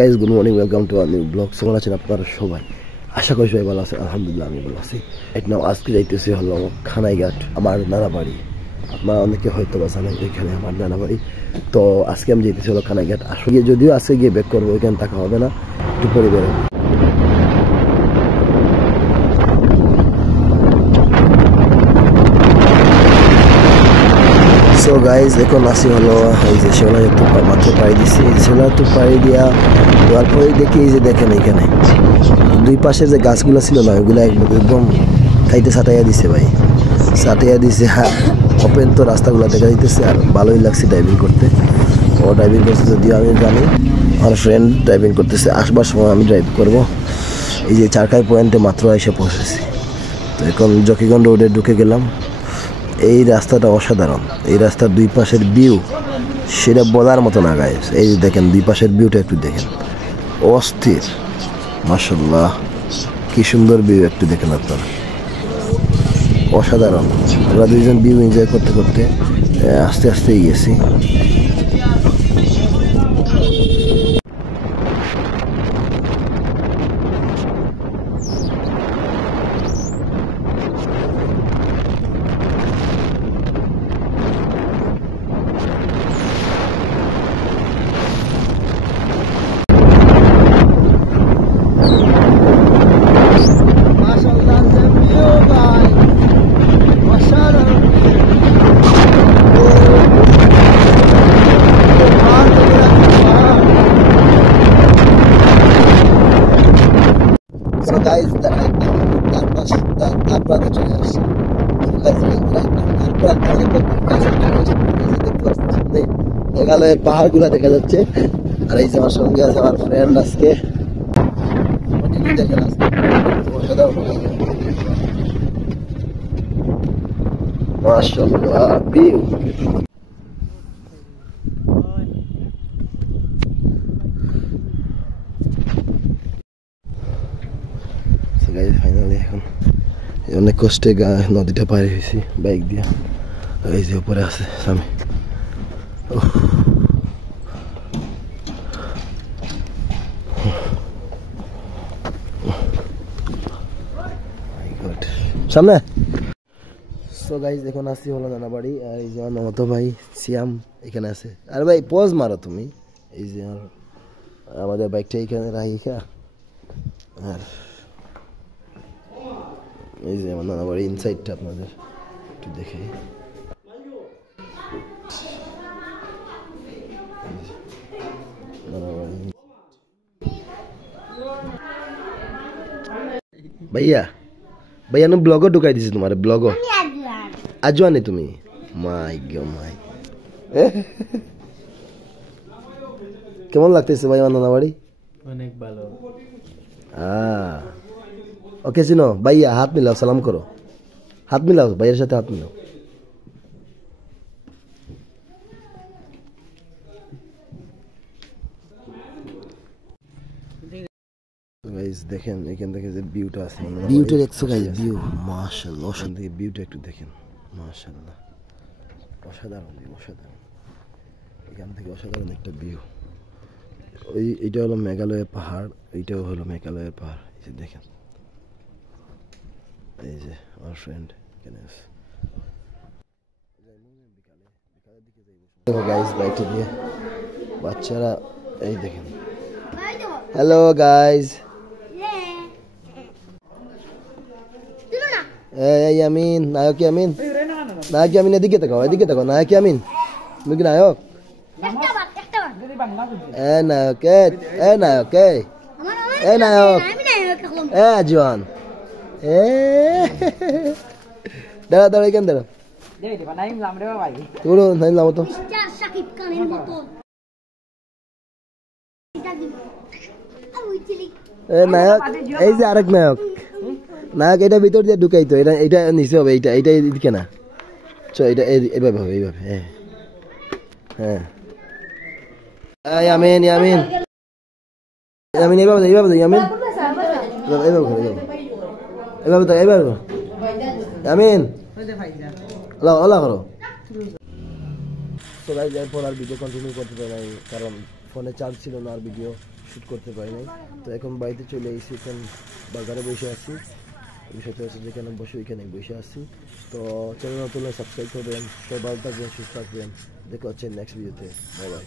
Guys, good morning, welcome to our new blog. কেমন আছেন আপনারা সবাই? আশা করি সবাই ভালো আছেন। আলহামদুলিল্লাহ আমি ভালো আছি। রাইট নাও আজকে যাইতেছি হলো খানাইঘাট, আমার নানা বাড়ি। আপনারা অনেকে হয়তো বা জানেন এখানে আমার নানা বাড়ি। তো আজকে আমি যেতেছি হলো খানাইঘাট। আসলে যদিও আজকে গিয়ে ব্যাক করবো, ওইখানে থাকা হবে না, একটু পরে বেরোবো। সো গাইজ, এখন আসি হলো এই যে শেওলা তো মাত্র পাড়ি দিচ্ছি। শেওলা তো পাড়ি দেওয়ার পরে দেখি এই যে দেখেন এখানে দুই পাশে যে গাছগুলো ছিল না, ওইগুলো একদম খাইতে ছাটাইয়া দিছে ভাই, ছাটাইয়া দিছে। হ্যাঁ, ওপেন তো রাস্তাগুলো দেখা দিতেছে। আর ভালোই লাগছে ড্রাইভিং করতে। ও ড্রাইভিং করতে যদিও আমি জানি, আমার ফ্রেন্ড ড্রাইভিং করতেছে। আসবার সময় আমি ড্রাইভ করব। এই যে চারকাই পয়েন্টে মাত্র এসে পৌঁছেছি। তো এখন জকিগঞ্জ রোডে ঢুকে গেলাম। এই রাস্তাটা অসাধারণ। এই রাস্তার দুই পাশের ভিউ সেটা বলার মতো না গাইস। এই যে দেখেন দুই পাশের ভিউটা একটু দেখেন, অস্থির, মাশাআল্লাহ কি সুন্দর ভিউ, একটু দেখেন আপনারা, অসাধারণ। আমরা দুইজন ভিউ এনজয় করতে করতে আস্তে আস্তে গেছি। মেঘালয়ের পাহাড় গুলা দেখা যাচ্ছে। আর এই যে আমার সঙ্গে আছে আমার ফ্রেন্ড, আজকে দেখেন মাশাআল্লাহ ভিউ। ফাইনালি এখন অনেক কষ্টে নদীটা পার হয়েছি বাইক দিয়ে। এই যে উপরে আছে স্বামী। সামনে। সো গাইজ, এখন আসছি হলো নানা বাড়ি। আর এই যে আমার মামাতো ভাই সিয়াম এখানে আছে। আর ভাই পজ মারো তুমি। এই যে আমাদের বাইকটা এখানে রাখি। আর এই যে আমার নানা বাড়ি ইনসাইডটা আপনাদের একটু দেখে। ভাইয়া ভাইয়া আমি ব্লগও ঢুকাই দিছি তোমার ব্লগও। আজওয়ানি তুমি, মাই গো মাই। কেমন লাগতেছে ভাই আমার নানা বাড়ি? অনেক ভালো। ওকে চিনো ভাইয়া, হাত মিলাও, সালাম করো, হাত মিলাও, ভাইয়ের সাথে হাত মিলাও। দেখেন এখান থেকে যে ভিউটা আছে, ভিউটা দেখছো গাইস, ভিউ মাশাআল্লাহ। ওখান থেকে ভিউটা একটু দেখেন, মাশাআল্লাহ অসাধারণ ভিউ, অসাধারণ। এখান থেকে অসাধারণ একটা ভিউ। এইটা হলো মেঘালয়ের পাহাড়, এইটাও হলো মেঘালয়ের পাহাড়। এই যে দেখেন, এই যে আমার ফ্রেন্ড এখানে আছে। দেখো গাইস, বাইকটা দিয়ে বাচ্চারা, এই দেখেন। হ্যালো গাইস, এই আমিন, নায়ক আমিন, নায়ক আমিন, এদিকে তাকাও, এদিকে তাকাও, নায়ক আমিন, তুমি কি নায়ক? নায়ক, নায়ক, নায়ক, জোয়ান, দাঁড়া দাঁড়া, এখানে দাঁড়া, নাম তো নায়ক। এই যে আরেক নায়ক, নায়ক এটা ভিতর দিয়ে ঢুকাই তো, এটা এটা নিচে হবে, এইটা এইটা এদিকে না, এটা এইভাবে হবে, এইভাবে। হ্যাঁ হ্যাঁ, ইয়ামিন ইয়ামিন ইয়ামিন, এইভাবে এইভাবে ইয়ামিন, এইভাবে এইভাবে তো এইভাবে ইয়ামিন, ওলা ওলা করো। তো গাইস, এরপর আর ভিডিও কন্টিনিউ করতে পারি নাই, কারণ ফোনে চার্জ ছিল না, আর ভিডিও শ্যুট করতে পারি নাই। তো এখন বাড়িতে চলে এসেছি, এখন বাজারে বসে আছি, বিষয়টা হচ্ছে যেখানে বসে ওইখানে বসে আছি। তো চ্যানেল নতুন সাবস্ক্রাইব করবেন, সবাই ভালো থাকবেন, সুস্থ থাকবেন, দেখা হচ্ছে নেক্সট ভিডিওতে। Bye bye.